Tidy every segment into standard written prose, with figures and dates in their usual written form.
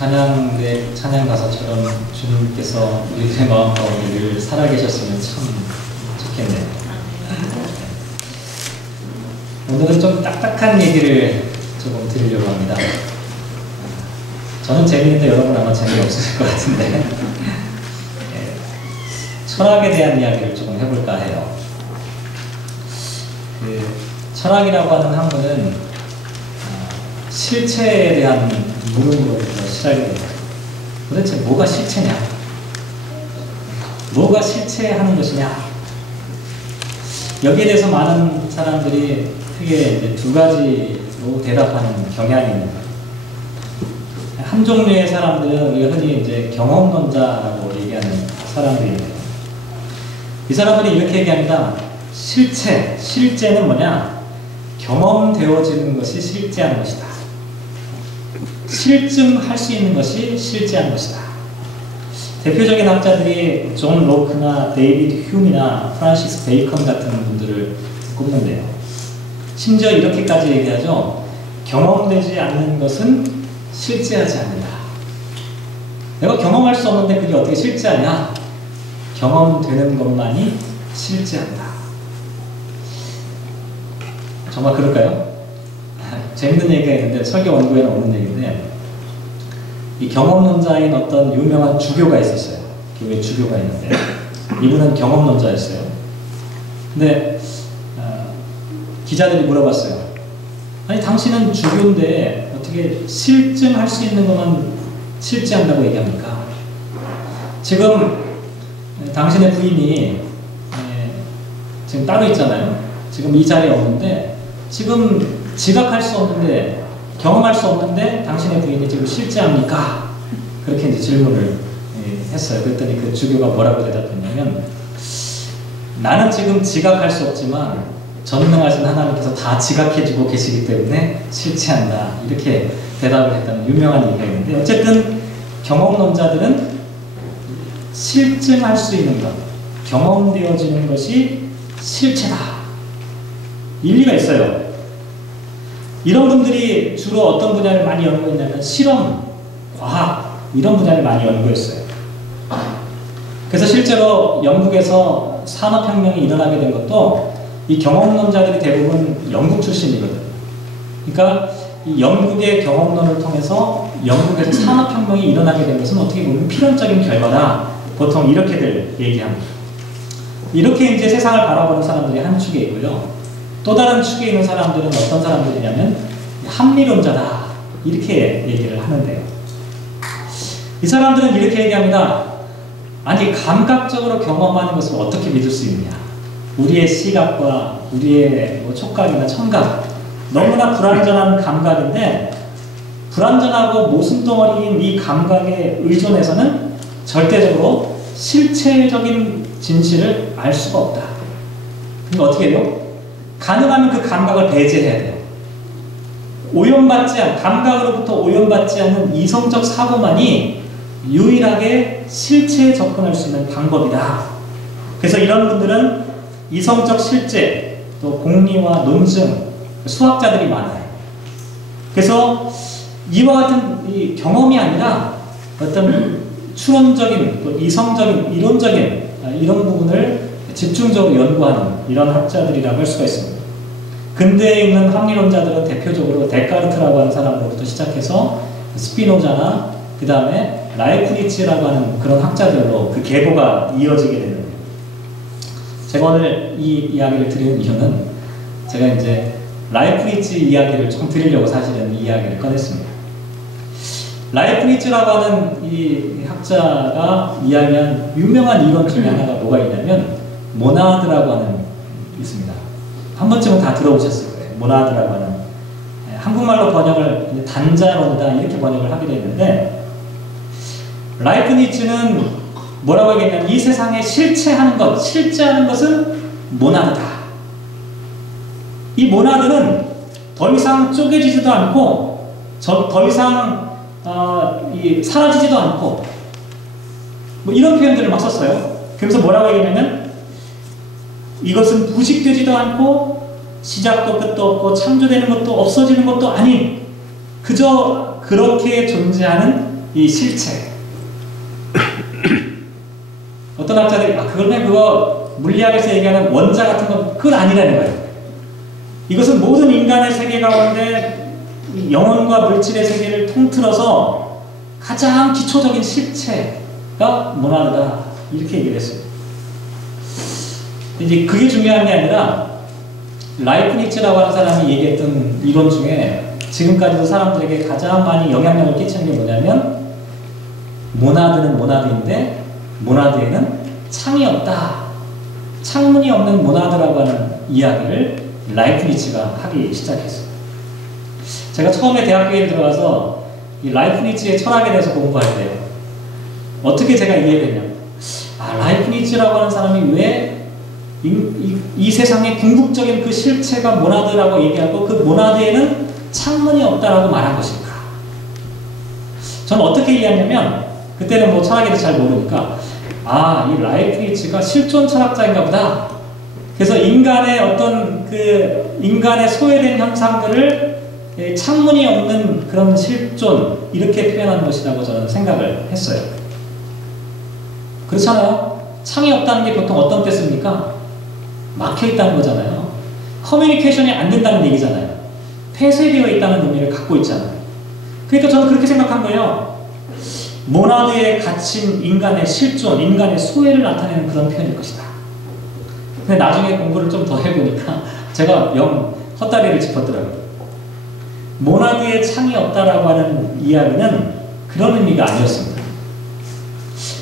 찬양 가사처럼 주님께서 우리의 마음 가운데 늘 살아계셨으면 참 좋겠네요. 오늘은 좀 딱딱한 얘기를 조금 드리려고 합니다. 저는 재미있는데 여러분 아마 재미없으실 것 같은데 철학에 대한 이야기를 조금 해볼까 해요. 철학이라고 하는 학문은 실체에 대한 물음으로부터 시작이 됩니다. 도대체 뭐가 실체냐? 뭐가 실체하는 것이냐? 여기에 대해서 많은 사람들이 크게 이제 두 가지로 대답하는 경향이 있는 거예요. 한 종류의 사람들은 우리가 흔히 이제 경험론자라고 얘기하는 사람들인데요. 이 사람들이 이렇게 얘기합니다. 실제는 뭐냐? 경험되어지는 것이 실제한 것이다. 실증할 수 있는 것이 실제한 것이다. 대표적인 학자들이 존 로크나 데이비드 휴미나 프란시스 베이컨 같은 분들을 꼽는데요. 심지어 이렇게까지 얘기하죠. 경험되지 않는 것은 실제하지 않는다. 내가 경험할 수 없는데 그게 어떻게 실제하냐? 경험되는 것만이 실제한다. 정말 그럴까요? 재밌는 얘기가 있는데 설교 원고에 나오는 얘기인데 이 경험론자인 어떤 유명한 주교가 있었어요. 교회 주교가 있는데 이분은 경험론자였어요. 근데 기자들이 물어봤어요. 아니 당신은 주교인데 어떻게 실증할 수 있는 것만 실제한다고 얘기합니까? 지금 당신의 부인이 지금 따로 있잖아요. 지금 이 자리에 없는데 지금 지각할 수 없는데 경험할 수 없는데 당신의 부인이 지금 실제합니까? 그렇게 이제 질문을 했어요. 그랬더니 그 주교가 뭐라고 대답했냐면 나는 지금 지각할 수 없지만 전능하신 하나님께서 다 지각해주고 계시기 때문에 실체한다. 이렇게 대답을 했다는 유명한 얘기가 있는데 어쨌든 경험론자들은 실증할 수 있는 것, 경험되어지는 것이 실체다. 일리가 있어요. 이런 분들이 주로 어떤 분야를 많이 연구했냐면 실험, 과학 이런 분야를 많이 연구했어요. 그래서 실제로 영국에서 산업혁명이 일어나게 된 것도 이 경험론자들이 대부분 영국 출신이거든. 그러니까 이 영국의 경험론을 통해서 영국에서 산업혁명이 일어나게 된 것은 어떻게 보면 필연적인 결과다. 보통 이렇게들 얘기합니다. 이렇게 이제 세상을 바라보는 사람들이 한 축에 있고요. 또 다른 축에 있는 사람들은 어떤 사람들이냐면 합리론자다. 이렇게 얘기를 하는데요. 이 사람들은 이렇게 얘기합니다. 아니 감각적으로 경험하는 것을 어떻게 믿을 수 있느냐. 우리의 시각과 우리의 촉각이나 청각 너무나 불완전한 감각인데 불완전하고 모순덩어리인 이 감각에 의존해서는 절대적으로 실체적인 진실을 알 수가 없다. 그럼 어떻게 해요? 가능하면 그 감각을 배제해야 돼요. 감각으로부터 오염받지 않는 이성적 사고만이 유일하게 실체에 접근할 수 있는 방법이다. 그래서 이런 분들은 이성적 실제, 또 공리와 논증, 수학자들이 많아요. 그래서 이와 같은 이 경험이 아니라 어떤 추론적인, 또 이성적인, 이론적인 이런 부분을 집중적으로 연구하는 이런 학자들이라고 할 수가 있습니다. 근대에 있는 합리론자들은 대표적으로 데카르트라고 하는 사람으로부터 시작해서 스피노자나 그 다음에 라이프니츠라고 하는 그런 학자들로 그 계보가 이어지게 되는데요. 제가 오늘 이 이야기를 드리는 이유는 제가 이제 라이프니츠 이야기를 좀 드리려고 사실은 이 이야기를 꺼냈습니다. 라이프니츠라고 하는 이 학자가 이야기한 유명한 이론 중에 하나가 뭐가 있냐면 모나드라고 하는 게 있습니다. 한 번쯤은 다 들어보셨을 거예요. 모나드라고 하는 한국말로 번역을 단자론이다 이렇게 번역을 하기도 했는데 라이프니츠는 뭐라고 얘기했냐면 이 세상에 실체하는 것, 실제하는 것은 모나드다. 이 모나드는 더 이상 쪼개지지도 않고 더 이상 사라지지도 않고 뭐 이런 표현들을 막 썼어요. 그래서 뭐라고 얘기하냐면 이것은 부식되지도 않고 시작도 끝도 없고 창조되는 것도 없어지는 것도 아닌 그저 그렇게 존재하는 이 실체. 어떤 학자들이 그거 물리학에서 얘기하는 원자 같은 건 그건 아니라는 거예요. 이것은 모든 인간의 세계 가운데 영혼과 물질의 세계를 통틀어서 가장 기초적인 실체가 모나드다 이렇게 얘기를 했어요. 이제 그게 중요한 게 아니라 라이프니츠라고 하는 사람이 얘기했던 이론 중에 지금까지도 사람들에게 가장 많이 영향력을 끼치는 게 뭐냐면 모나드는 모나드인데 모나드에는 창이 없다. 창문이 없는 모나드라고 하는 이야기를 라이프니츠가 하기 시작했어요. 제가 처음에 대학교에 들어가서 이 라이프니츠의 철학에 대해서 공부할 때요. 어떻게 제가 이해했냐? 라이프니츠라고 하는 사람이 왜 이 세상의 궁극적인 그 실체가 모나드라고 얘기하고 그 모나드에는 창문이 없다라고 말한 것일까? 저는 어떻게 이해하냐면 그때는 뭐 철학에 대해서 잘 모르니까 이 라이프니츠가 실존 철학자인가 보다. 그래서 인간의 어떤 그 인간의 소외된 현상들을 창문이 없는 그런 실존 이렇게 표현하는 것이라고 저는 생각을 했어요. 그렇잖아요. 창이 없다는 게 보통 어떤 뜻입니까? 막혀있다는 거잖아요. 커뮤니케이션이 안 된다는 얘기잖아요. 폐쇄되어 있다는 의미를 갖고 있잖아요. 그러니까 저는 그렇게 생각한 거예요. 모나드에 갇힌 인간의 실존, 인간의 소외를 나타내는 그런 표현일 것이다. 근데 나중에 공부를 좀 더 해보니까 제가 헛다리를 짚었더라고요. 모나드에 창이 없다라고 하는 이야기는 그런 의미가 아니었습니다.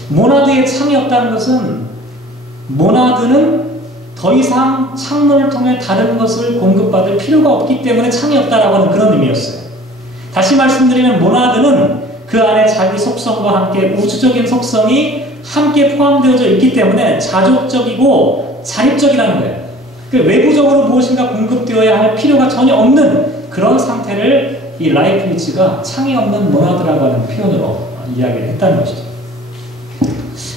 모나드에 창이 없다는 것은 모나드는 더 이상 창문을 통해 다른 것을 공급받을 필요가 없기 때문에 창이 없다라고 하는 그런 의미였어요. 다시 말씀드리면 모나드는 그 안에 자기 속성과 함께 우주적인 속성이 함께 포함되어져 있기 때문에 자족적이고 자립적이라는 거예요. 그러니까 외부적으로 무엇인가 공급되어야 할 필요가 전혀 없는 그런 상태를 이 라이프니츠가 창이 없는 모나드라고 하는 표현으로 이야기를 했다는 것이죠.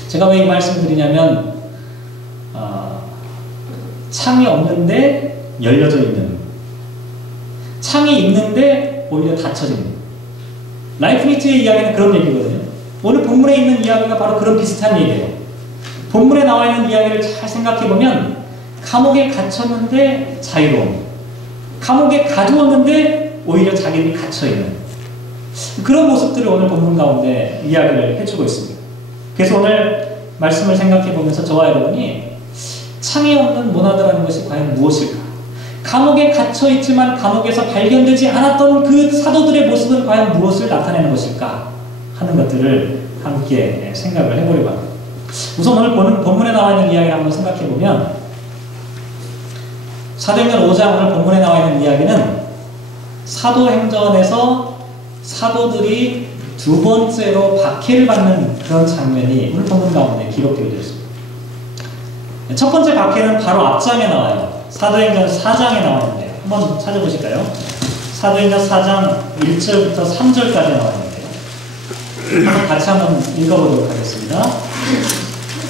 제가 왜 이 말씀을 드리냐면 창이 없는데 열려져 있는, 창이 있는데 오히려 닫혀지는. 라이프니츠의 이야기는 그런 얘기거든요. 오늘 본문에 있는 이야기가 바로 그런 비슷한 얘기예요. 본문에 나와 있는 이야기를 잘 생각해보면 감옥에 갇혔는데 자유로움, 감옥에 가두었는데 오히려 자기들이 갇혀있는 그런 모습들을 오늘 본문 가운데 이야기를 해주고 있습니다. 그래서 오늘 말씀을 생각해보면서 저와 여러분이 창이 없는 모나드라는 것이 과연 무엇일까? 감옥에 갇혀있지만 감옥에서 발견되지 않았던 그 사도들의 모습은 과연 무엇을 나타내는 것일까? 하는 것들을 함께 생각을 해보려고 합니다. 우선 오늘 본문에 나와 있는 이야기를 한번 생각해보면 사도행전 5장 오늘 본문에 나와 있는 이야기는 사도행전에서 사도들이 두 번째로 박해를 받는 그런 장면이 오늘 본문 가운데 기록되어 있습니다. 첫 번째 박해는 바로 앞장에 나와요. 사도행전 4장에 나와 있는데요. 한번 찾아보실까요? 사도행전 4장 1절부터 3절까지 나와 있는데요. 한번 같이 한번 읽어보도록 하겠습니다.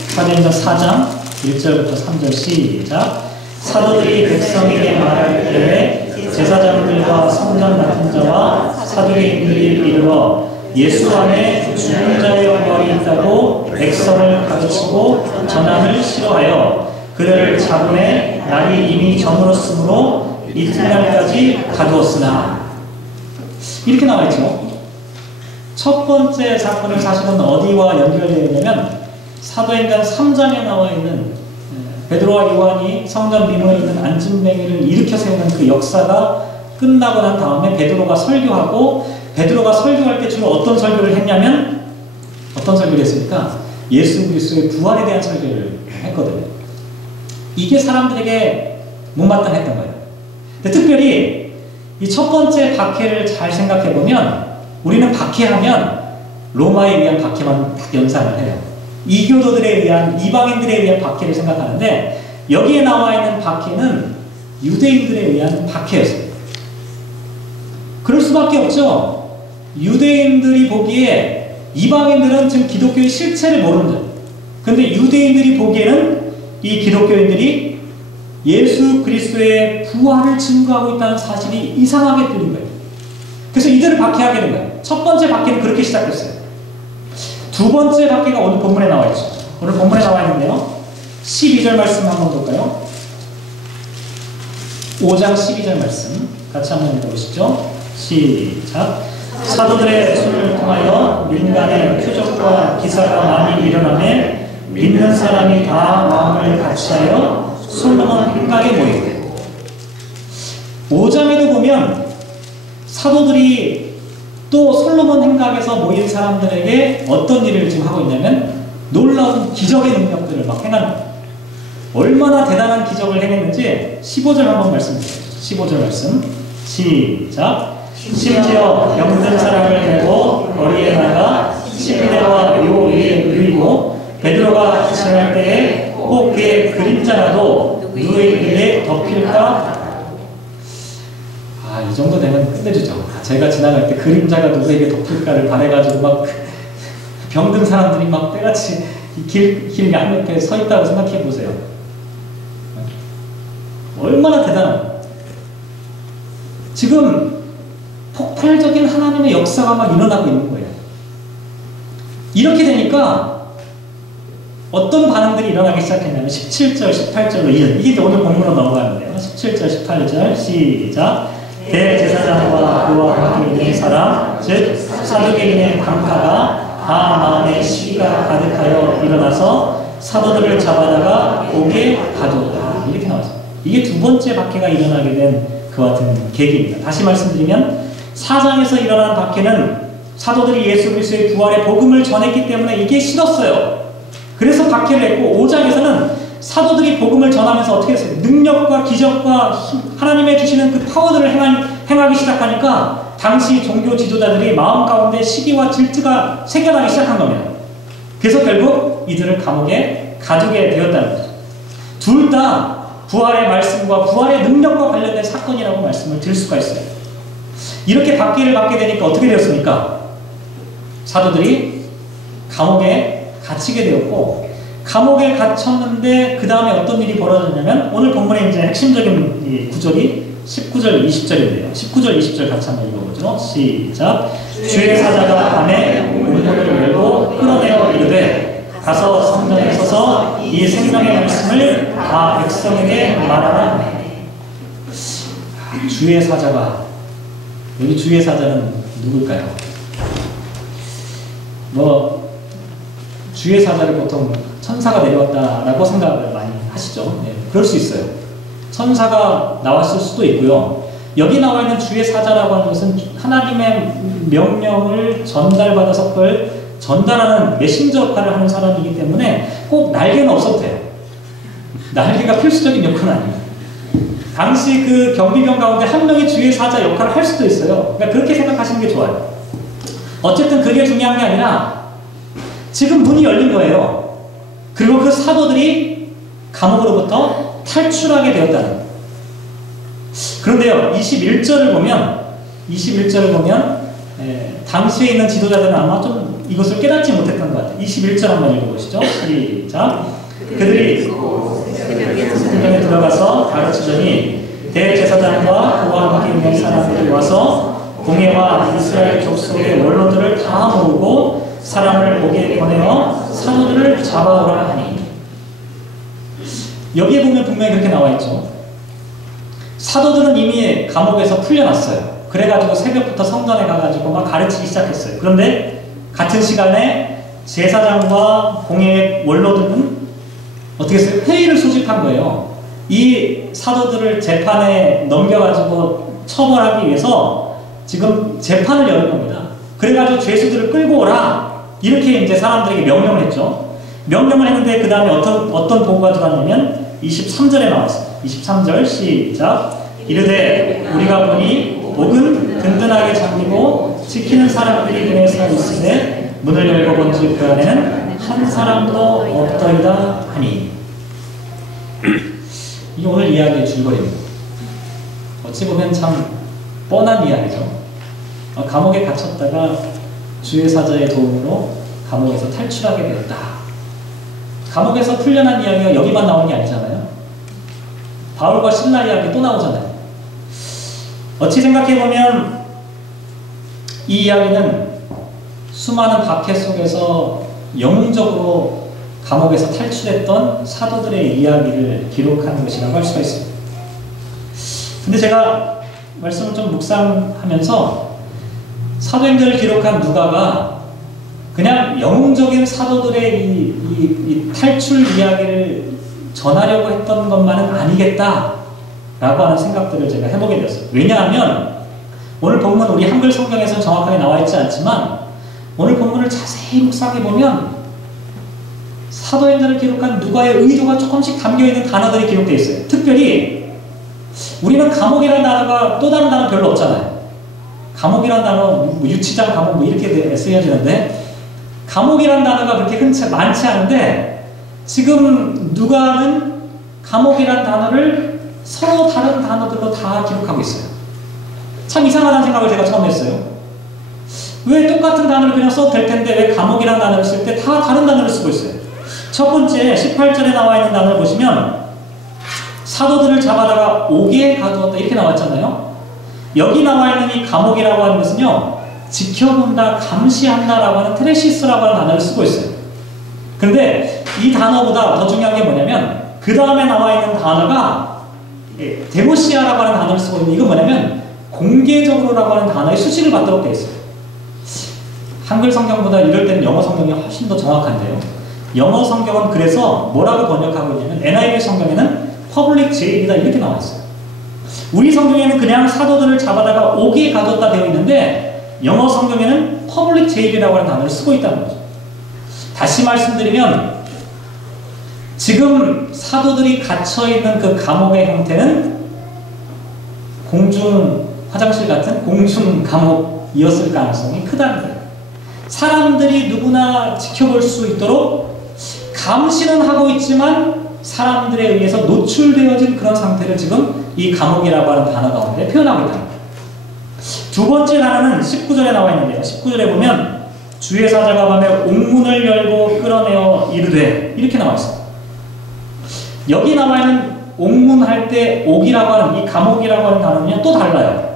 사도행전 4장 1절부터 3절 시작. 사도들이 백성에게 말할 때에 제사장들과 성전 맡은 자와 사두개인들이 이르러 예수 안에 죽은 자의 부활이 있다고 백성을 가르치고 전함을 싫어하여 그를 잡음에 날이 이미 저물었으므로 이튿날까지 가두었으나. 이렇게 나와 있죠. 첫 번째 사건은 사실은 어디와 연결되어 있냐면 사도행전 3장에 나와 있는 베드로와 요한이 성전 미문에 있는 안진뱅이를 일으켜 세우는 그 역사가 끝나고 난 다음에 베드로가 설교하고, 베드로가 설교할 때 주로 어떤 설교를 했냐면 어떤 설교를 했습니까? 예수 그리스도의 부활에 대한 설교를 했거든요. 이게 사람들에게 못마땅했던 거예요. 근데 특별히 이 첫 번째 박해를 잘 생각해보면 우리는 박해하면 로마에 의한 박해만 딱 연상을 해요. 이교도들에 의한, 이방인들에 의한 박해를 생각하는데 여기에 나와 있는 박해는 유대인들에 의한 박해였습니다. 그럴 수밖에 없죠. 유대인들이 보기에 이방인들은 지금 기독교의 실체를 모르는 거예요. 그런데 유대인들이 보기에는 이 기독교인들이 예수 그리스도의 부활을 증거하고 있다는 사실이 이상하게 들린 거예요. 그래서 이들을 박해하게 된 거예요. 첫 번째 박해는 그렇게 시작했어요. 두 번째 박해가 오늘 본문에 나와 있죠. 오늘 본문에 나와 있는데요. 12절 말씀 한번 볼까요? 5장 12절 말씀 같이 한번 읽어보시죠. 시작. 사도들의 손을 통하여 민간의 표적과 기사가 많이 일어나매 믿는 사람이 다 마음을 같이하여 솔로몬 행각에 모이고 5장에도 보면 사도들이 또 솔로몬 행각에서 모인 사람들에게 어떤 일을 지금 하고 있냐면 놀라운 기적의 능력들을 막 행하는 거예요. 얼마나 대단한 기적을 행했는지 15절 한번 말씀드려요. 15절 말씀 시작. 심지어 병든 사람을 데리고 거리에 나가 시비대와 요 위에 누이고 베드로가 지날 때에 꼭 그의 그림자라도 누의 일에 덮일까. 이 정도 되면 끝내주죠. 제가 지나갈 때 그림자가 누구에게 덮일까를 바래가지고 막 병든 사람들이 막 때같이 길 양옆에 서 있다고 생각해 보세요. 얼마나 대단한. 지금 폭발적인 하나님의 역사가 막 일어나고 있는 거예요. 이렇게 되니까 어떤 반응들이 일어나기 시작했냐면 17절, 18절로 이게 오늘 본문으로 넘어가는데요. 17절, 18절 시작. 대제사장과 그와 함께 있는 사람, 즉 사두개인의 강파가 다 마음에 시기가 가득하여 일어나서 사도들을 잡아다가 옥에 가두었다. 이렇게 나왔어요. 이게 두 번째 박해가 일어나게 된 그와 같은 계기입니다. 다시 말씀드리면 4장에서 일어난 박해는 사도들이 예수 그리스도의 부활의 복음을 전했기 때문에 이게 싫었어요. 그래서 박해를 했고 5장에서는 사도들이 복음을 전하면서 어떻게 했어요? 능력과 기적과 하나님의 주시는 그 파워들을 행하기 시작하니까 당시 종교 지도자들이 마음 가운데 시기와 질투가 생겨나기 시작한 겁니다. 그래서 결국 이들을 감옥에 가두게 되었다는 거죠. 둘 다 부활의 말씀과 부활의 능력과 관련된 사건이라고 말씀을 드릴 수가 있어요. 이렇게 박해를 받게 되니까 어떻게 되었습니까? 사도들이 감옥에 갇히게 되었고 감옥에 갇혔는데 그 다음에 어떤 일이 벌어졌냐면 오늘 본문의 이제 핵심적인 구절이 19절, 20절인데요. 19절, 20절 같이 한번 읽어보죠. 시작. 주의 사자가 밤에 문문을 열고 끌어내어 이르되 가서 성전에 서서 이 생명의 말씀을 다 백성에게 말하라. 주의 사자가, 여기 주의 사자는 누굴까요? 주의 사자를 보통 천사가 내려왔다라고 생각을 많이 하시죠. 네, 그럴 수 있어요. 천사가 나왔을 수도 있고요. 여기 나와 있는 주의 사자라고 하는 것은 하나님의 명령을 전달받아서 그걸 전달하는 메신저 역할을 하는 사람이기 때문에 꼭 날개는 없어도 돼요. 날개가 필수적인 역할은 아니에요. 당시 그 경비병 가운데 한 명이 주의 사자 역할을 할 수도 있어요. 그러니까 그렇게 생각하시는 게 좋아요. 어쨌든 그게 중요한 게 아니라 지금 문이 열린 거예요. 그리고 그 사도들이 감옥으로부터 탈출하게 되었다는 거예요. 그런데요, 21절을 보면 당시에 있는 지도자들은 아마 좀 이것을 깨닫지 못했던 것 같아요. 21절 한번 읽어보시죠. 시작. 그들이 성전에 들어가서 가르치더니 대제사장과 그와 함께 있는 사람들이 와서 공회와 이스라엘 족속의 원로들을 다 모으고 사람을 옥에 보내어 사도들을 잡아오라 하니. 여기에 보면 분명히 그렇게 나와 있죠. 사도들은 이미 감옥에서 풀려났어요. 그래가지고 새벽부터 성전에 가가지고 막 가르치기 시작했어요. 그런데 같은 시간에 제사장과 공회 원로들은 어떻게 했어요? 회의를 소집한 거예요. 이 사도들을 재판에 넘겨가지고 처벌하기 위해서 지금 재판을 여는 겁니다. 그래가지고 죄수들을 끌고 오라. 이렇게 이제 사람들에게 명령을 했죠. 명령을 했는데 그 다음에 어떤 보고가 들어왔냐면 23절에 나왔어요. 23절 시작. 이르되 우리가 보니 옥은 든든하게 잠기고 지키는 사람들이 문에 서 있으되 문을 열고 본즉 그 안에는 한 사람도 없더이다 하니. 이게 오늘 이야기의 줄거리입니다. 어찌 보면 참 뻔한 이야기죠. 감옥에 gat혔다가 주의 사자의 도움으로 감옥에서 탈출하게 되었다. 감옥에서 풀려난 이야기가 여기만 나오는 게 아니잖아요. 바울과 실라 이야기 또 나오잖아요. 어찌 생각해보면 이 이야기는 수많은 박해 속에서 영웅적으로 감옥에서 탈출했던 사도들의 이야기를 기록하는 것이라고 할 수가 있습니다. 근데 제가 말씀을 좀 묵상하면서 사도행전을 기록한 누가가 그냥 영웅적인 사도들의 이 탈출 이야기를 전하려고 했던 것만은 아니겠다라고 하는 생각들을 제가 해보게 되었어요. 왜냐하면 오늘 본문 우리 한글 성경에서는 정확하게 나와 있지 않지만 오늘 본문을 자세히 묵상해 보면 사도행전을 기록한 누가의 의도가 조금씩 담겨있는 단어들이 기록되어 있어요. 특별히 우리는 감옥이라는 단어가 또 다른 단어 별로 없잖아요. 감옥이라는 단어, 뭐 유치장 감옥 뭐 이렇게 쓰여지는데 감옥이라는 단어가 그렇게 많지 않은데 지금 누가는 감옥이라는 단어를 서로 다른 단어들로 다 기록하고 있어요. 참 이상하다는 생각을 제가 처음 했어요. 왜 똑같은 단어를 그냥 써도 될 텐데 왜 감옥이라는 단어를 쓸 때 다 다른 단어를 쓰고 있어요. 첫 번째 18절에 나와 있는 단어를 보시면 사도들을 잡아다가 옥에 가두었다 이렇게 나왔잖아요. 여기 나와 있는 이 감옥이라고 하는 것은요, 지켜본다, 감시한다라고 하는 트레시스라고 하는 단어를 쓰고 있어요. 그런데 이 단어보다 더 중요한 게 뭐냐면 그 다음에 나와 있는 단어가 데모시아라고 하는 단어를 쓰고 있는데 이건 뭐냐면 공개적으로라고 하는 단어의 수식을 받도록 되어 있어요. 한글 성경보다 이럴 때는 영어 성경이 훨씬 더 정확한데요. 영어 성경은 그래서 뭐라고 번역하고 있냐면 NIV 성경에는 퍼블릭 제일이다 이렇게 나와 있어요. 우리 성경에는 그냥 사도들을 잡아다가 옥에 가뒀다 되어 있는데 영어 성경에는 퍼블릭 제일이라고 하는 단어를 쓰고 있다는 거죠. 다시 말씀드리면 지금 사도들이 갇혀있는 그 감옥의 형태는 공중 화장실 같은 공중 감옥이었을 가능성이 크다는 거예요. 사람들이 누구나 지켜볼 수 있도록 감시는 하고 있지만 사람들에 의해서 노출되어진 그런 상태를 지금 이 감옥이라고 하는 단어 가운데 표현하고 있다는 거예요. 두 번째 단어는 19절에 나와 있는데요. 19절에 보면 주의 사자가 밤에 옥문을 열고 끌어내어 이르되 이렇게 나와 있어요. 여기 나와 있는 옥문 할 때 옥이라고 하는 이 감옥이라고 하는 단어는 또 달라요.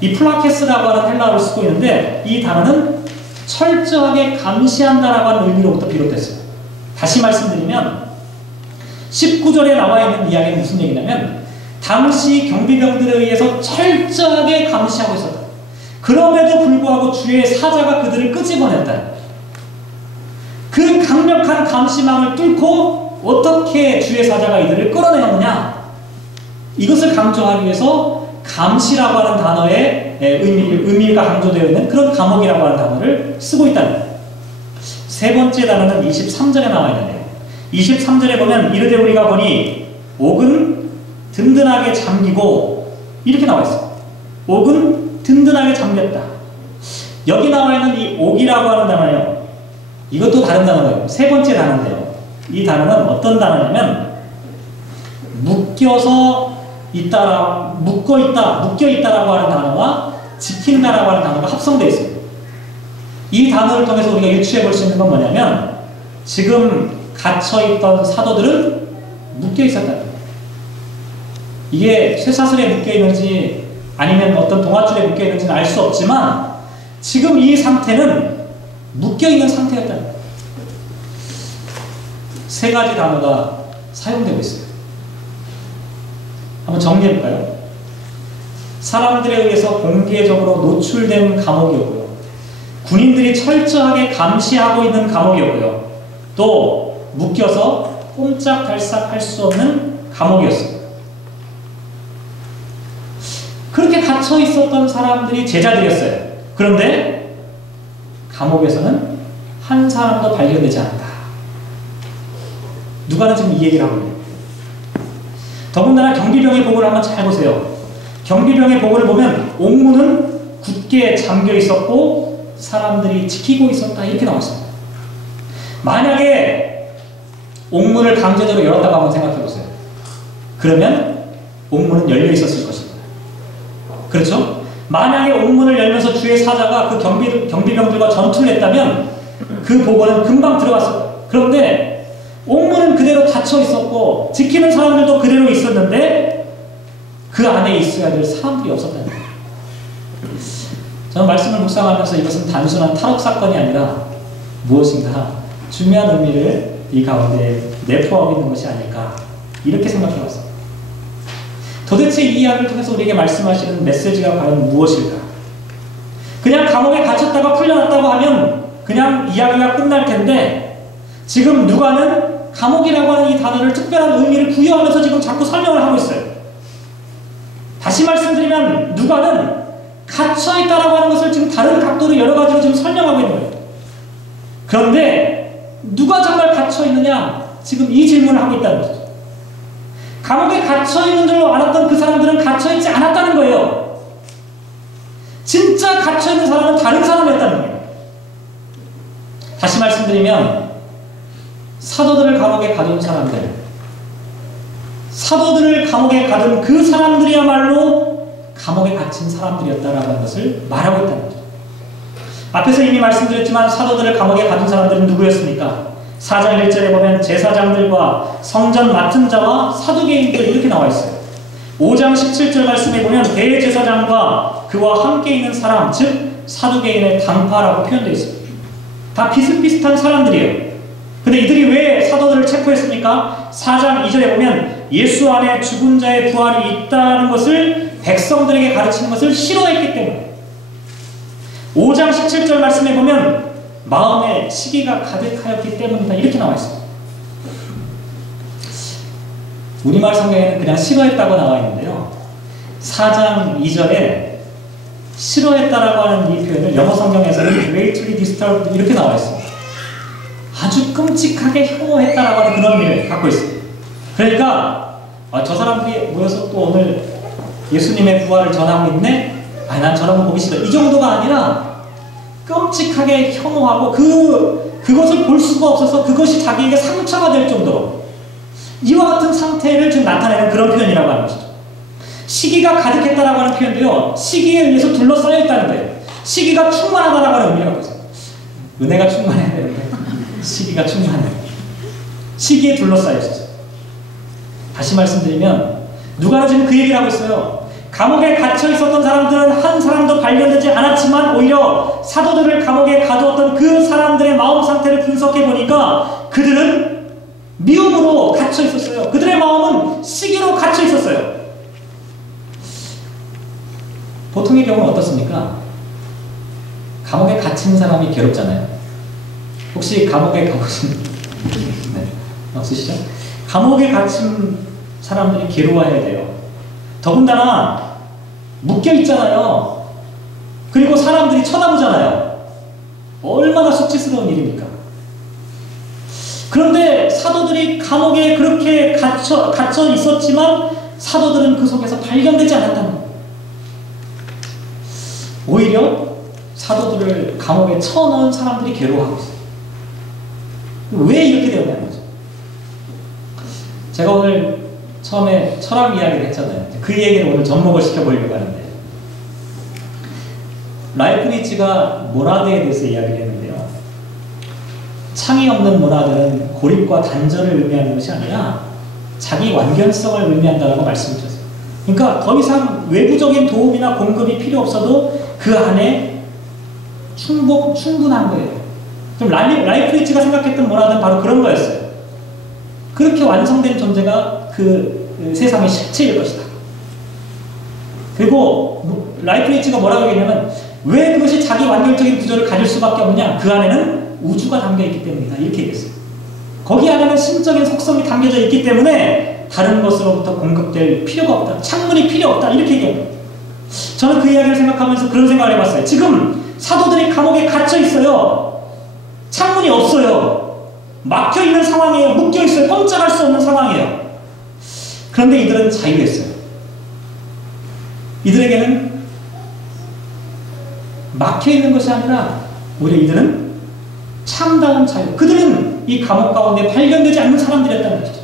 이 플라케스라고 하는 헬라어를 쓰고 있는데 이 단어는 철저하게 감시한다라고 하는 의미로부터 비롯됐어요. 다시 말씀드리면 19절에 나와 있는 이야기는 무슨 얘기냐면 당시 경비병들에 의해서 철저하게 감시하고 있었다. 그럼에도 불구하고 주의 사자가 그들을 끄집어냈다. 그 강력한 감시망을 뚫고 어떻게 주의 사자가 이들을 끌어내었느냐, 이것을 강조하기 위해서 감시라고 하는 단어의 의미가 강조되어 있는 그런 감옥이라고 하는 단어를 쓰고 있다는 거예요. 세 번째 단어는 23절에 나와 있는데요. 23절에 보면 이르되 우리가 보니 옥은 든든하게 잠기고 이렇게 나와 있어요. 옥은 든든하게 잠겼다. 여기 나와 있는 이 옥이라고 하는 단어요. 이것도 다른 단어예요. 세 번째 단어인데요. 이 단어는 어떤 단어냐면 묶여 있다라고 하는 단어와 지킨다라고 하는 단어가 합성되어 있어요. 이 단어를 통해서 우리가 유추해 볼 수 있는 건 뭐냐면 지금 갇혀있던 사도들은 묶여 있었다는 거예요. 이게 쇠사슬에 묶여 있는지 아니면 어떤 동아줄에 묶여 있는지는 알 수 없지만 지금 이 상태는 묶여 있는 상태였다는 거예요. 세 가지 단어가 사용되고 있어요. 한번 정리해 볼까요? 사람들에 의해서 공개적으로 노출된 감옥이었고요. 군인들이 철저하게 감시하고 있는 감옥이었고요. 또 묶여서 꼼짝달싹 할 수 없는 감옥이었습니다. 그렇게 갇혀 있었던 사람들이 제자들이었어요. 그런데 감옥에서는 한 사람도 발견되지 않았다. 누가는 지금 이 얘기를 하고 있는 거예요. 더군다나 경비병의 보고를 한번 잘 보세요. 경비병의 보고를 보면 옥문은 굳게 잠겨 있었고 사람들이 지키고 있었다 이렇게 나왔습니다. 만약에 옥문을 강제적으로 열었다고 한번 생각해 보세요. 그러면 옥문은 열려 있었을 것입니다. 그렇죠? 만약에 옥문을 열면서 주의 사자가 그 경비병들과 전투를 했다면 그 보고는 금방 들어갔을 거예요. 그런데 옥문은 그대로 닫혀 있었고 지키는 사람들도 그대로 있었는데 그 안에 있어야 될 사람들이 없었다는 거예요. 저는 말씀을 묵상하면서 이것은 단순한 탈옥 사건이 아니라 무엇인가 중요한 의미를 이 가운데 내포하고 있는 것이 아닐까 이렇게 생각해 봤습니다. 도대체 이 이야기를 통해서 우리에게 말씀하시는 메시지가 과연 무엇일까? 그냥 감옥에 갇혔다가 풀려났다고 하면 그냥 이야기가 끝날 텐데 지금 누가는 감옥이라고 하는 이 단어를 특별한 의미를 부여하면서 지금 자꾸 설명을 하고 있어요. 다시 말씀드리면 누가는 갇혀있다라고 하는 것을 지금 다른 각도로 여러 가지로 지금 설명하고 있는 거예요. 그런데 누가 정말 갇혀있느냐? 지금 이 질문을 하고 있다는 거죠. 감옥에 갇혀있는 줄 알았던 그 사람들은 갇혀있지 않았다는 거예요. 진짜 갇혀있는 사람은 다른 사람이었다는 거예요. 다시 말씀드리면 사도들을 감옥에 가둔 사람들, 사도들을 감옥에 가둔 그 사람들이야말로 감옥에 갇힌 사람들이었다라고 하는 것을 말하고 있다는 거죠. 앞에서 이미 말씀드렸지만 사도들을 감옥에 가둔 사람들은 누구였습니까? 4장 1절에 보면 제사장들과 성전 맡은 자와 사두개인들 이렇게 나와 있어요. 5장 17절 말씀에 보면 대제사장과 그와 함께 있는 사람, 즉 사두개인의 당파라고 표현되어 있습니다. 다 비슷비슷한 사람들이에요. 근데 이들이 왜 사도들을 체포했습니까? 4장 2절에 보면 예수 안에 죽은 자의 부활이 있다는 것을 백성들에게 가르치는 것을 싫어했기 때문에 5장 17절 말씀에 보면 마음에 시기가 가득하였기 때문이다 이렇게 나와 있습니다. 우리말 성경에는 그냥 싫어했다고 나와 있는데요. 4장 2절에 싫어했다라고 하는 이 표현을 영어 성경에서는 greatly disturbed 이렇게 나와 있습니다. 아주 끔찍하게 혐오했다라고 하는 그런 의미를 갖고 있습니다. 그러니까 저 사람들이 모여서 또 오늘 예수님의 부활을 전하고 있네? 난 저런 거 보기 싫어. 이 정도가 아니라 끔찍하게 혐오하고 그것을 볼 수가 없어서 그것이 자기에게 상처가 될 정도로 이와 같은 상태를 지금 나타내는 그런 표현이라고 하는 것이죠. 시기가 가득했다라고 하는 표현도요. 시기에 의해서 둘러싸여 있다는 거예요. 시기가 충만하다라고 하는 의미가 있어요. 은혜가 충만해야 되는데 시기가 충만해요. 시기에 둘러싸여 있어요. 다시 말씀드리면 누가는 지금 그 얘기를 하고 있어요. 감옥에 갇혀 있었던 사람들은 한 사람도 발견되지 않았지만 오히려 사도들을 감옥에 가두었던 그 사람들의 마음 상태를 분석해 보니까 그들은 미움으로 갇혀 있었어요. 그들의 마음은 시기로 갇혀 있었어요. 보통의 경우는 어떻습니까? 감옥에 갇힌 사람이 괴롭잖아요. 혹시 감옥에 가보신 네, 없으시죠? 감옥에 갇힌 사람들이 괴로워해야 돼요. 더군다나 묶여 있잖아요. 그리고 사람들이 쳐다보잖아요. 얼마나 수치스러운 일입니까? 그런데 사도들이 감옥에 그렇게 갇혀 있었지만 사도들은 그 속에서 발견되지 않았다는 거예요. 오히려 사도들을 감옥에 쳐넣은 사람들이 괴로워하고 있어요. 왜 이렇게 되었냐는 거죠. 제가 오늘 처음에 철학 이야기를 했잖아요. 그 얘기를 오늘 접목을 시켜보려고 하는데 라이프니츠가 모나드에 대해서 이야기를 했는데요. 창이 없는 모나드는 고립과 단절을 의미하는 것이 아니라 자기 완전성을 의미한다고 말씀을 드렸어요. 그러니까 더 이상 외부적인 도움이나 공급이 필요 없어도 그 안에 충분한 거예요. 좀 라이프니츠가 생각했던 모나드는 바로 그런 거였어요. 그렇게 완성된 존재가 그 세상의 실체일 것이다. 그리고 라이프니츠가 뭐라고 얘기하냐면 왜 그것이 자기 완결적인 구조를 가질 수밖에 없느냐? 그 안에는 우주가 담겨있기 때문이다. 이렇게 얘기했어요. 거기 안에는 신적인 속성이 담겨져 있기 때문에 다른 것으로부터 공급될 필요가 없다. 창문이 필요 없다. 이렇게 얘기합니다. 저는 그 이야기를 생각하면서 그런 생각을 해봤어요. 지금 사도들이 감옥에 갇혀 있어요. 창문이 없어요. 막혀있는 상황이에요. 묶여있어요. 꼼짝할 수 없는 상황이에요. 그런데 이들은 자유했어요. 이들에게는 막혀있는 것이 아니라 오히려 이들은 참다운 자유. 그들은 이 감옥 가운데 발견되지 않는 사람들이었다는 것이죠.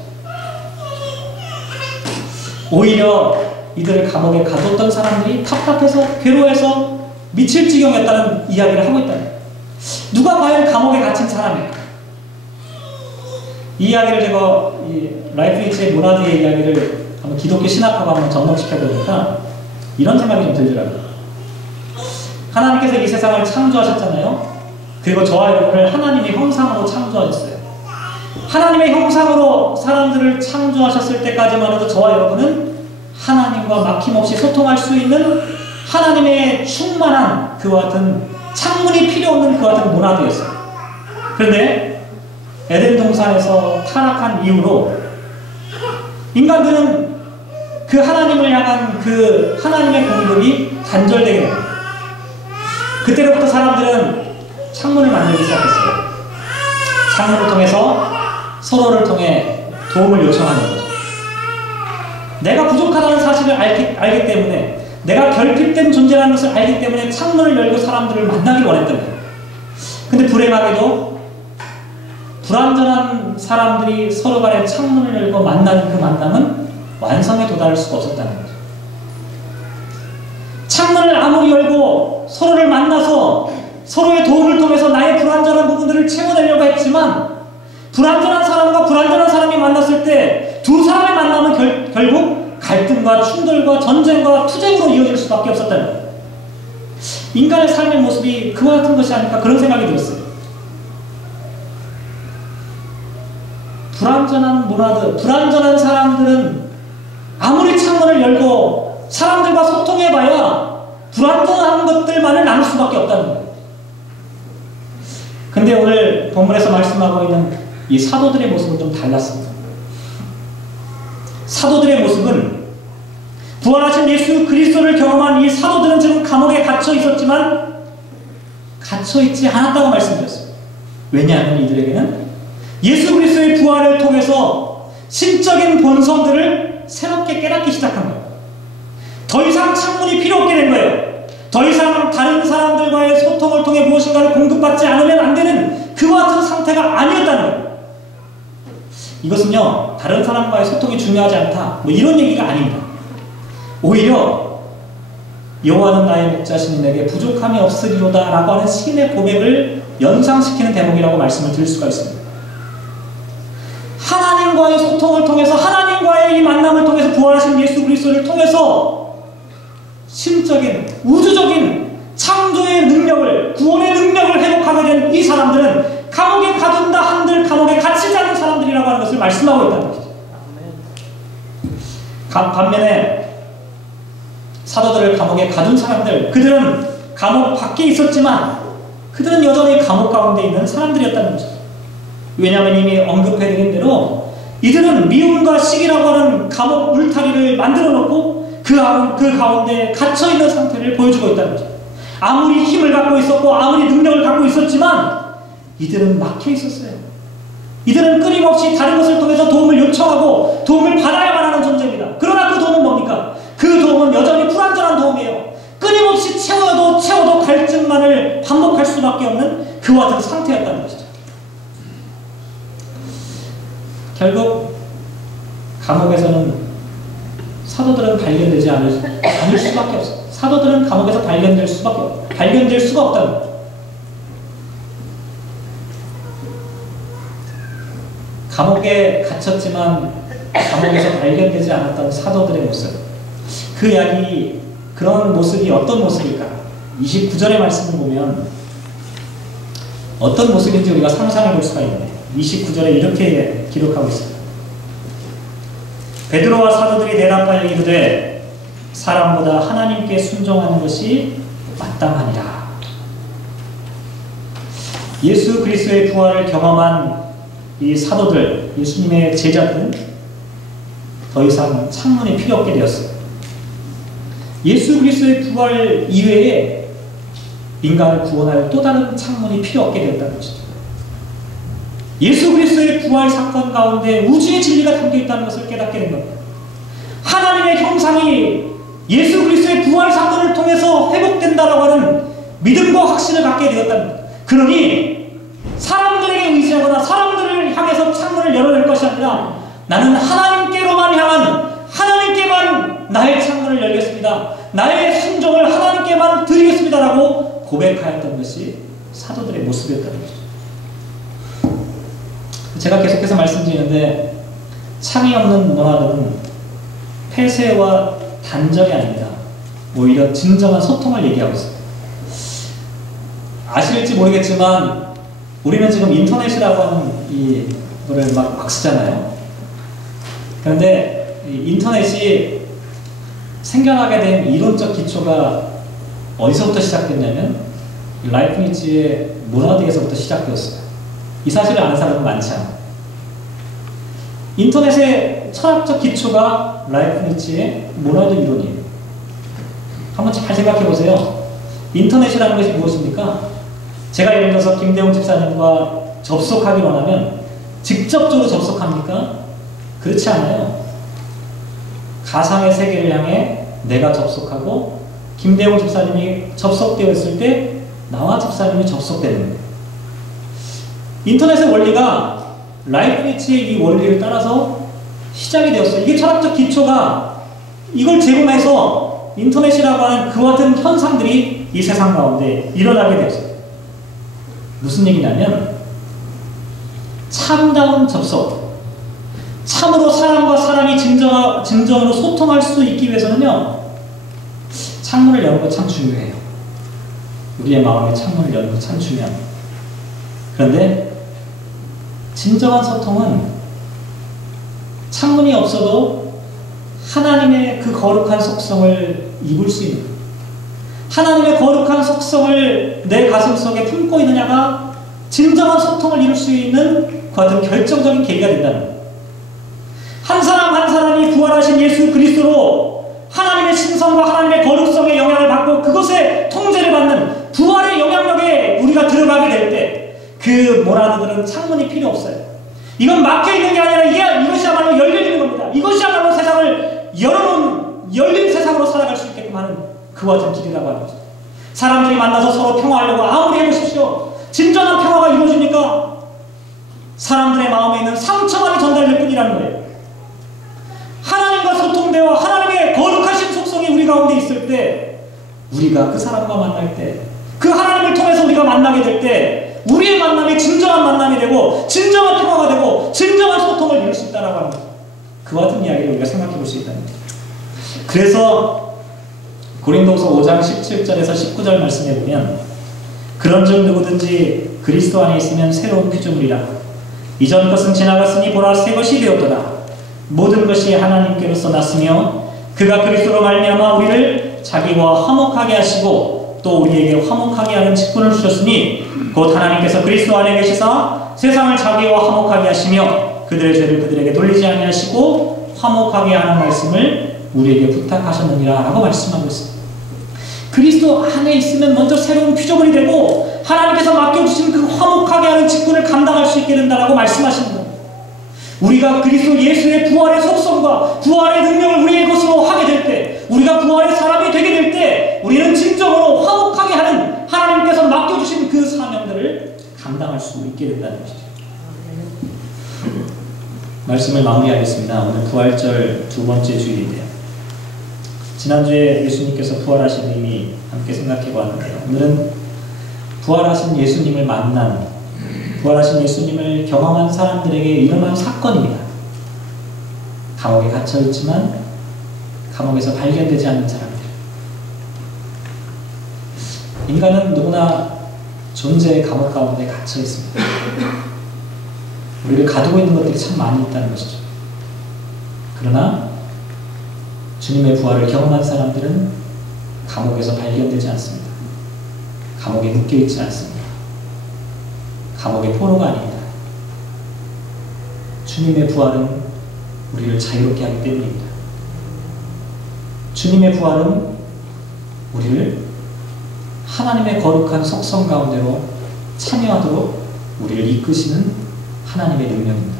오히려 이들을 감옥에 가뒀던 사람들이 답답해서 괴로워해서 미칠 지경이었다는 이야기를 하고 있다는 거예요. 누가 과연 감옥에 갇힌 사람일까? 이 이야기를 제가 라이프니츠의 모나드의 이야기를 한번 기독교 신학하고 한번 접목시켜보니까 이런 생각이 좀 들더라고요. 하나님께서 이 세상을 창조하셨잖아요. 그리고 저와 여러분을 하나님의 형상으로 창조하셨어요. 하나님의 형상으로 사람들을 창조하셨을 때까지만 해도 저와 여러분은 하나님과 막힘없이 소통할 수 있는 하나님의 충만한 그와 같은 창문이 필요 없는 그와 같은 문화되었어요. 그런데 에덴 동산에서 타락한 이후로 인간들은 그 하나님을 향한 그 하나님의 공급이 단절되게 됩니다. 그때로부터 사람들은 창문을 만들기 시작했어요. 창문을 통해서 서로를 통해 도움을 요청하는 거죠. 내가 부족하다는 사실을 알기 때문에, 내가 결핍된 존재라는 것을 알기 때문에 창문을 열고 사람들을 만나기 원했던 거예요. 근데 불행하게도 불완전한 사람들이 서로 간에 창문을 열고 만나는 그 만남은 완성에 도달할 수가 없었다는 거죠. 창문을 아무리 열고 서로를 만나서 서로의 도움을 통해서 나의 불완전한 부분들을 채워내려고 했지만, 불완전한 사람과 불완전한 사람이 만났을 때 두 사람의 만남은 결국 갈등과 충돌과 전쟁과 투쟁으로 이어질 수밖에 없었다는 거예요. 인간의 삶의 모습이 그와 같은 것이 아닐까, 그런 생각이 들었어요. 불완전한 문화들, 불완전한 사람들은 아무리 창문을 열고 사람들과 소통해봐야 불완전한 것들만을 나눌 수밖에 없다는 거예요. 근데 오늘 본문에서 말씀하고 있는 이 사도들의 모습은 좀 달랐습니다. 사도들의 모습은, 부활하신 예수 그리스도를 경험한 이 사도들은 지금 감옥에 갇혀 있었지만 갇혀 있지 않았다고 말씀드렸어요. 왜냐하면 이들에게는 예수 그리스도의 부활을 통해서 신적인 본성들을 새롭게 깨닫기 시작한 거예요. 더 이상 창문이 필요 없게 된 거예요. 더 이상 다른 사람들과의 소통을 통해 무엇인가를 공급받지 않으면 안 되는 그와 같은 상태가 아니었다는 거예요. 이것은요, 다른 사람과의 소통이 중요하지 않다, 뭐 이런 얘기가 아닙니다. 오히려 여호와는 나의 목자시니 내게 부족함이 없으리로다 라고 하는 신의 고백을 연상시키는 대목이라고 말씀을 드릴 수가 있습니다. 하나님과의 소통을 통해서, 하나님과의 이 만남을 통해서, 부활하신 예수 그리스도를 통해서 신적인, 우주적인 창조의 능력을, 구원의 능력을 회복하게 된 이 사람들은 감옥에 가둔다 한들 감옥에 갇히지 않은 사람들이라고 하는 것을 말씀하고 있다는 것이죠. 반면에 사도들을 감옥에 가둔 사람들, 그들은 감옥 밖에 있었지만 그들은 여전히 감옥 가운데 있는 사람들이었다는 것이죠. 왜냐하면 이미 언급해드린 대로 이들은 미움과 시기라고 하는 감옥 울타리를 만들어 놓고 그 가운데 갇혀있는 상태를 보여주고 있다는 거죠. 아무리 힘을 갖고 있었고 아무리 능력을 갖고 있었지만 이들은 막혀 있었어요. 이들은 끊임없이 다른 것을 통해서 도움을 요청하고 도움을 받아야만 하는 존재입니다. 그러나 그 도움은 뭡니까? 그 도움은 여전히 불완전한 도움이에요. 끊임없이 채워도 갈증만을 반복할 수밖에 없는 그와 같은 상태였다는 것이죠. 결국 감옥에서는 사도들은 발견되지 않을 수밖에 없어요. 사도들은 감옥에서 발견될 수가 없다는 거예요. 감옥에 갇혔지만 감옥에서 발견되지 않았던 사도들의 모습, 그 이야기, 그런 모습이 어떤 모습일까? 29절의 말씀을 보면 어떤 모습인지 우리가 상상해 볼 수가 있는데, 29절에 이렇게 기록하고 있습니다. 베드로와 사도들이 대답하여 이르되 사람보다 하나님께 순종하는 것이 마땅하니라. 예수 그리스도의 부활을 경험한 이 사도들, 예수님의 제자들은 더 이상 창문이 필요 없게 되었어요. 예수 그리스도의 부활 이외에 인간을 구원할 또 다른 창문이 필요 없게 되었다는 것이죠. 예수 그리스도의 부활 사건 가운데 우주의 진리가 담겨 있다는 것을 깨닫게 된 겁니다. 하나님의 형상이 예수 그리스도의 부활 사건을 통해서 회복된다라고 하는 믿음과 확신을 갖게 되었다는 것. 그러니 사람들에게 의지하거나 사람들을 향해서 창문을 열어낼 것이 아니라 나는 하나님께로만 향한, 하나님께만 나의 창문을 열겠습니다, 나의 순종을 하나님께만 드리겠습니다 라고 고백하였던 것이 사도들의 모습이었다는 것이죠. 제가 계속해서 말씀드리는데, 창이 없는 문화들은 폐쇄와 단절이 아닙니다. 오히려 진정한 소통을 얘기하고 있습니다. 아실지 모르겠지만 우리는 지금 인터넷이라고 하는 이거를 막 쓰잖아요. 그런데 이 인터넷이 생겨나게 된 이론적 기초가 어디서부터 시작됐냐면 라이프니츠의 모나드에서부터 시작되었어요. 이 사실을 아는 사람은 많지 않아요. 인터넷의 철학적 기초가 라이프니츠의 모나드 이론이에요. 한번 잘 생각해 보세요. 인터넷이라는 것이 무엇입니까? 제가 예를 들어서 김대웅 집사님과 접속하기 원하면 직접적으로 접속합니까? 그렇지 않아요. 가상의 세계를 향해 내가 접속하고 김대웅 집사님이 접속되어 있을 때 나와 집사님이 접속되는 거예요. 인터넷의 원리가 라이프니츠의 이 원리를 따라서 시작이 되었어요. 이게 철학적 기초가 이걸 제공해서 인터넷이라고 하는 그와 같은 현상들이 이 세상 가운데 일어나게 되었어요. 무슨 얘기냐면 참다운 접속, 참으로 사람과 사람이 진정으로 소통할 수 있기 위해서는요, 창문을 여는 거 참 중요해요. 우리의 마음에 창문을 여는 거 참 중요합니다. 그런데 진정한 소통은 창문이 없어도 하나님의 그 거룩한 속성을 입을 수 있는 거예요. 하나님의 거룩한 속성을 내 가슴속에 품고 있느냐가 진정한 소통을 이룰 수 있는 그 같은 결정적인 계기가 된다는 거예요. 한 사람 한 사람이 부활하신 예수 그리스도로 하나님의 신성과 하나님의 거룩성의 영향을 받고 그것에 통제를 받는 부활의 영향력에 우리가 들어가게 될 때 그 모나드들은 창문이 필요 없어요. 이건 막혀있는 게 아니라 이것이야말로 열려지는 겁니다. 이것이야말로 세상을 열어놓은 열린 세상으로 살아갈 수 있게끔 하는 그와 같은 길이라고 하는 거죠. 사람들이 만나서 서로 평화하려고 아무리 해보십시오. 진정한 평화가 이루어집니까? 사람들의 마음에 있는 상처만이 전달될 뿐이라는 거예요. 하나님과 소통되어 하나님의 거룩하신 속성이 우리 가운데 있을 때, 우리가 그 사람과 만날 때, 그 하나님을 통해서 우리가 만나게 될 때 우리의 만남이 진정한 만남이 되고 진정한 평화가 되고 진정한 소통을 이룰 수 있다라고 하는 거죠. 그와 같은 이야기를 우리가 생각해 볼 수 있다는 거죠. 그래서 고린도서 5장 17절에서 19절 말씀에 보면 그런즉 누구든지 그리스도 안에 있으면 새로운 피조물이라 이전 것은 지나갔으니 보라 새 것이 되었도다. 모든 것이 하나님께로서 났으며 그가 그리스도로 말미암아 우리를 자기와 화목하게 하시고 또 우리에게 화목하게 하는 직분을 주셨으니 곧 하나님께서 그리스도 안에 계시사 세상을 자기와 화목하게 하시며 그들의 죄를 그들에게 돌리지 아니하시고 화목하게 하는 말씀을 우리에게 부탁하셨느니라 라고 말씀하고 있습니다. 그리스도 안에 있으면 먼저 새로운 피조물이 되고 하나님께서 맡겨주신 그 화목하게 하는 직분을 감당할 수 있게 된다라고 말씀하시는 겁니다. 우리가 그리스도 예수의 부활의 속성과 부활의 능력을 우리의 것으로 하게 될 때, 우리가 부활의 사람이 되게 될 때 우리는 진정으로 화목하게 하는 하나님께서 맡겨주신 그 사명들을 감당할 수 있게 된다는 것이죠. 말씀을 마무리하겠습니다. 오늘 부활절 두 번째 주일인데요. 지난주에 예수님께서 부활하신 의미 함께 생각해 보았는데요. 오늘은 부활하신 예수님을 만난, 부활하신 예수님을 경험한 사람들에게 일어난 사건입니다. 감옥에 갇혀있지만 감옥에서 발견되지 않는 사람들. 인간은 누구나 존재의 감옥 가운데 갇혀 있습니다. 우리를 가두고 있는 것들이 참 많이 있다는 것이죠. 그러나 주님의 부활을 경험한 사람들은 감옥에서 발견되지 않습니다. 감옥에 묶여있지 않습니다. 감옥의 포로가 아닙니다. 주님의 부활은 우리를 자유롭게 하기 때문입니다. 주님의 부활은 우리를 하나님의 거룩한 속성 가운데로 참여하도록 우리를 이끄시는 하나님의 능력입니다.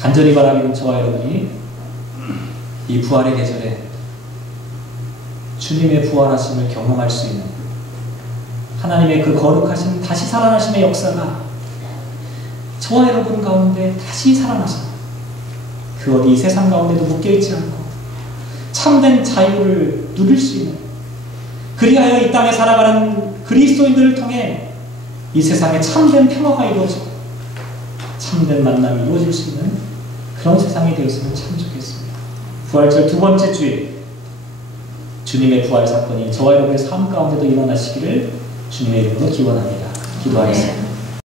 간절히 바라기는 저와 여러분이 이 부활의 계절에 주님의 부활하심을 경험할 수 있는 하나님의 그 거룩하신 다시 살아나심의 역사가 저와 여러분 가운데 다시 살아나서 그 어디 세상 가운데도 묶여있지 않고 참된 자유를 누릴 수 있는, 그리하여 이 땅에 살아가는 그리스도인들을 통해 이 세상에 참된 평화가 이루어지고 참된 만남이 이루어질 수 있는 그런 세상이 되었으면 참 좋겠습니다. 부활절 두 번째 주일, 주님의 부활 사건이 저와 여러분의 삶 가운데도 일어나시기를 주님의 이름으로 기원합니다. 기도하겠습니다.